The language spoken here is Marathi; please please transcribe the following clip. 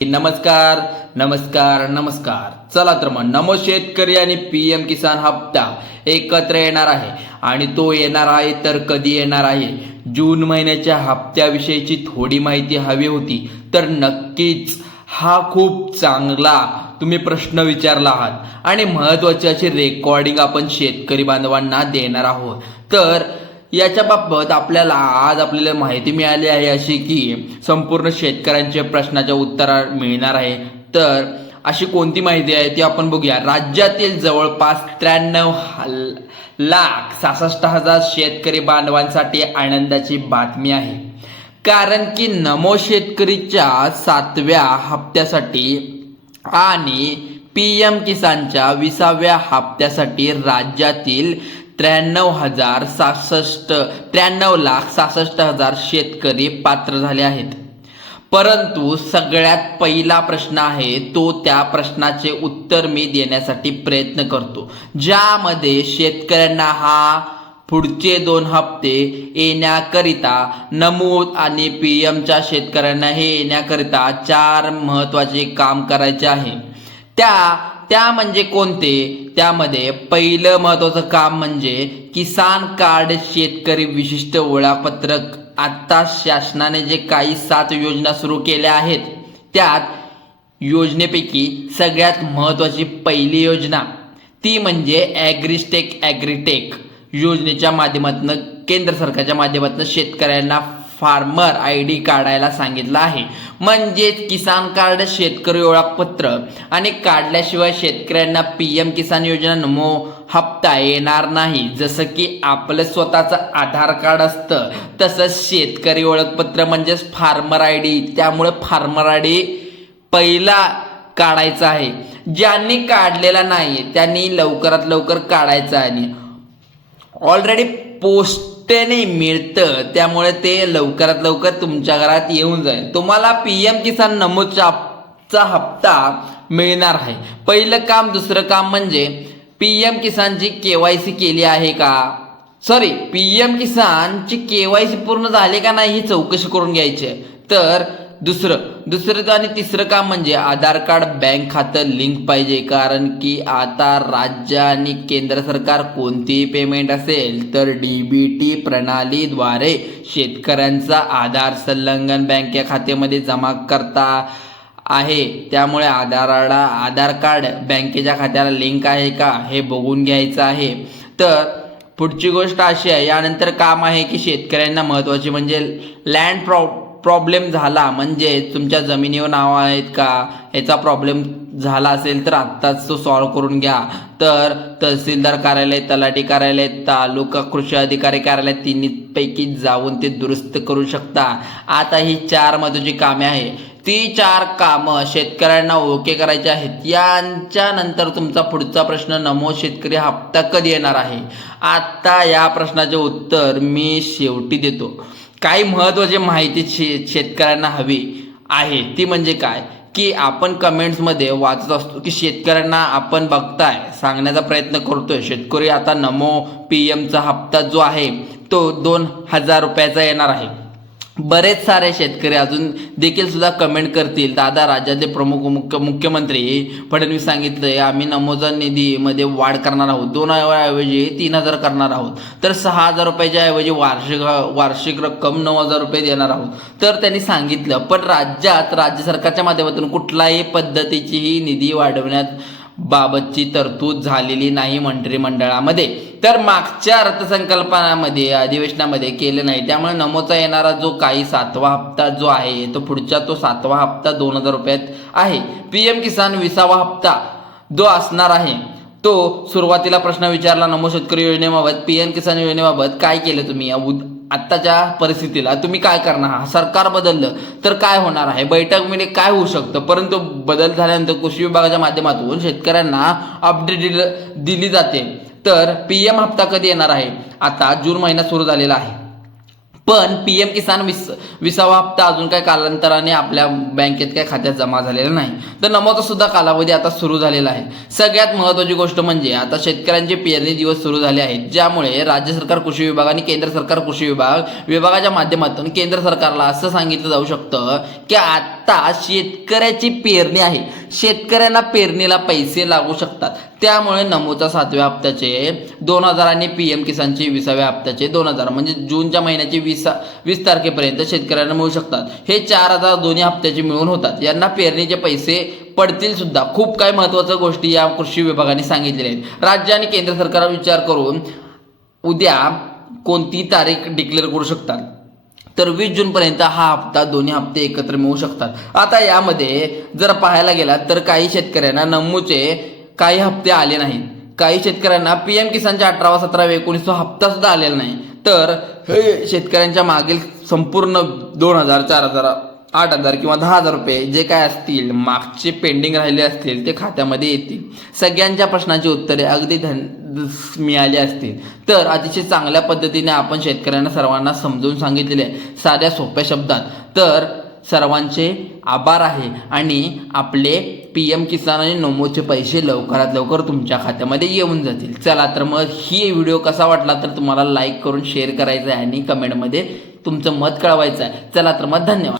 नमस्कार नमस्कार नमस्कार. चला तर मग नमो शेतकरी आणि पीएम किसान हप्ता एकत्र येणार आहे आणि तो येणार आहे तर कधी येणार आहे. जून महिन्याच्या हप्त्याविषयीची थोडी माहिती हवी होती तर नक्कीच हा खूप चांगला तुम्ही प्रश्न विचारला आहात आणि महत्त्वाची अशी रेकॉर्डिंग आपण शेतकरी बांधवांना देणार आहोत. तर याच्या बाबत आपल्याला माहिती मिळाली आहे अशी की संपूर्ण शेतकऱ्यांच्या प्रश्नाच्या उत्तर मिळणार आहे. तर अशी कोणती माहिती आहे ती आपण बघूया. राज्यातील जवळपास 93,66,000 शेतकरी बांधवांसाठी आनंदाची बातमी आहे, कारण की नमो शेतकरीच्या 7व्या हप्त्यासाठी आणि पीएम किसानच्या 20व्या हप्त्यासाठी राज्यातील 93,66,000 शेतकरी पात्र झाले आहेत. परंतु सगळ्यात पहिला प्रश्न आहे तो त्या प्रश्नाचे उत्तर मी देण्यासाठी प्रयत्न करतो, ज्यामध्ये शेतकऱ्यांना हा पुढचे 2 हप्ते येण्याकरिता नमूद आणि पीएमच्या शेतकऱ्यांना हे येण्याकरिता 4 महत्त्वाचे काम करायचे आहे. त्या म्हणजे कोणते? त्यामध्ये पहिलं महत्त्वाचं काम म्हणजे किसान कार्ड शेतकरी विशिष्ट ओळखपत्रक. आता शासनाने जे काही 7 योजना सुरू केल्या आहेत त्यात योजनेपैकी सगळ्यात महत्त्वाची पहिली योजना ती म्हणजे ॲग्रीटेक योजनेच्या माध्यमातून केंद्र सरकारच्या माध्यमातून शेतकऱ्यांना फार्मर ID काढायला सांगितलं आहे. म्हणजेच किसान कार्ड शेतकरी ओळखपत्र आणि काढल्याशिवाय शेतकऱ्यांना पीएम किसान योजना नमो हप्ता येणार नाही. जसं की आपलं स्वतःचं आधार कार्ड असतं तसंच शेतकरी ओळखपत्र म्हणजेच फार्मर ID. त्यामुळे फार्मर ID पहिला काढायचा आहे. ज्यांनी काढलेला नाही त्यांनी लवकरात लवकर काढायचं आहे. ऑलरेडी पोस्टने मिळतं त्यामुळे ते लवकरात लवकर तुमच्या घरात येऊन जाईल. तुम्हाला पीएम किसान नमोचा हप्ता मिळणार आहे. पहिलं काम. दुसरं काम म्हणजे पीएम किसानची KYC केली आहे का, पीएम किसानची KYC पूर्ण झाली का नाही ही चौकशी करून घ्यायची आहे. तर दुसरं आणि तिसरं काम म्हणजे आधार कार्ड बँक खातं लिंक पाहिजे, कारण की आता राज्य आणि केंद्र सरकार कोणतीही पेमेंट असेल तर DBT प्रणालीद्वारे शेतकऱ्यांचा आधार संलग्न बँक खात्यामध्ये जमा करता आहे. त्यामुळे आधार कार्ड बँकेच्या खात्याला लिंक आहे का हे बघून घ्यायचं आहे. तर पुढची गोष्ट अशी आहे, यानंतर काम आहे की शेतकऱ्यांना महत्त्वाचे म्हणजे लँड प्रॉब्लेम झाला म्हणजे तुमच्या जमिनीवर नाव आहेत का याचा प्रॉब्लेम झाला असेल तर आत्ताच तो सॉल्व्ह करून घ्या. तर तहसीलदार कार्यालय, तलाठी कार्यालय, तालुका कृषी अधिकारी कार्यालय तिन्हीपैकी जाऊन ते दुरुस्त करू शकता. आता ही 4 महत्त्वाची कामे आहे. ती 4 कामं शेतकऱ्यांना ओके करायची आहेत. यांच्यानंतर तुमचा पुढचा प्रश्न नमो शेतकरी हप्ता कधी येणार आहे. आता या प्रश्नाचे उत्तर मी शेवटी देतो. काही महत्त्वाची माहिती शेतकऱ्यांना हवी आहे ती म्हणजे काय की आपण कमेंट्समध्ये वाचत असतो की शेतकऱ्यांना आपण बघताय सांगण्याचा प्रयत्न करतोय शेतकरी आता नमो पीएमचा हप्ता जो आहे तो 2,000 रुपयाचा येणार आहे. बरेच सारे शेतकरी अजून देखील सुद्धा कमेंट करतील, दादा राज्याचे प्रमुख मुख्यमंत्री फडणवीस सांगितले आम्ही नमोचा निधीमध्ये वाढ करणार आहोत, 2,000 ऐवजी 3,000 करणार आहोत, तर 6,000 रुपयाच्या ऐवजी वार्षिक रक्कम 9,000 रुपये देणार आहोत. तर त्यांनी सांगितलं, पण राज्य सरकारच्या माध्यमातून कुठल्याही पद्धतीची निधी वाढवण्यात बाबतची तरतूद झालेली नाही मंत्रिमंडळामध्ये. तर मागच्या अर्थसंकल्पामध्ये अधिवेशनामध्ये केले नाही. त्यामुळे नमोचा येणारा जो काही 7वा हप्ता जो आहे तो 7वा हप्ता 2,000 रुपयात आहे. पीएम किसान 20वा हप्ता जो असणार आहे तो सुरुवातीला प्रश्न विचारला नमो शेतकरी योजनेबाबत, पीएम किसान योजनेबाबत काय केलं तुम्ही आत्ताच्या परिस्थितीला, तुम्ही काय करणार, सरकार बदललं तर काय होणार आहे, बैठकीमध्ये काय होऊ शकतं. परंतु बदल झाल्यानंतर कृषी विभागाच्या माध्यमातून शेतकऱ्यांना अपडेट दिली जाते. तर पीएम हप्ता कधी येणार आहे. आता जून महिना सुरू झालेला आहे, पण पीएम किसान 20वा हप्ता अजून काय कालांतराने आपल्या बँकेत काय खात्यात जमा झालेला नाही. तर नमोचा सुद्धा कालावधी आता सुरू झालेला आहे. सगळ्यात महत्त्वाची गोष्ट म्हणजे आता शेतकऱ्यांचे पेरणी दिवस सुरू झाले आहेत, ज्यामुळे राज्य सरकार कृषी विभाग आणि केंद्र सरकार कृषी विभागाच्या माध्यमातून केंद्र सरकारला असं सांगितलं जाऊ शकतं की आता आता शेतकऱ्याची पेरणी आहे, शेतकऱ्यांना पेरणीला पैसे लागू शकतात. त्यामुळे नमोच्या 7व्या हप्त्याचे 2000 आणि PM किसानचे 20व्या हप्त्याचे 2000 म्हणजे जूनच्या महिन्याचे 20 तारखेपर्यंत शेतकऱ्यांना मिळू शकतात. हे 4000 दोन्ही हप्त्याचे मिळून होतात. यांना पेरणीचे पैसे पडतील सुद्धा. खूप काही महत्त्वाच्या गोष्टी या कृषी विभागाने सांगितलेल्या आहेत. राज्य आणि केंद्र सरकार विचार करून उद्या कोणती तारीख डिक्लेअर करू शकतात, तर 20 जूनपर्यंत हा हप्ता दोन्ही हप्ते एकत्र मिळू शकतात. आता यामध्ये जर पाहायला गेला तर काही शेतकऱ्यांना नमूचे काही हप्ते आले नाहीत, काही शेतकऱ्यांना PM किसानच्या 18वा 17वा 19वा हप्ता सुद्धा आलेला नाही. तर हे शेतकऱ्यांच्या मागील संपूर्ण 2000 4000 8000 किंवा 10,000 रुपये जे काय असतील मागचे पेंडिंग राहिले असतील ते खात्यामध्ये येतील. सगळ्यांच्या प्रश्नांची उत्तरे अगदी मिळाली असतील. तर अतिशय चांगल्या पद्धतीने आपण शेतकऱ्यांना सर्वांना समजून सांगितलेले आहे साध्या सोप्या शब्दात. तर सर्वांचे आभार आहे आणि आपले PM किसान आणि नमोचे पैसे लवकरात लवकर तुमच्या खात्यामध्ये येऊन जातील. चला तर मग ही व्हिडिओ कसा वाटला तर तुम्हाला लाईक करून शेअर करायचा आहे आणि कमेंटमध्ये तुमचं मत कळवायचं आहे. चला तर मग धन्यवाद.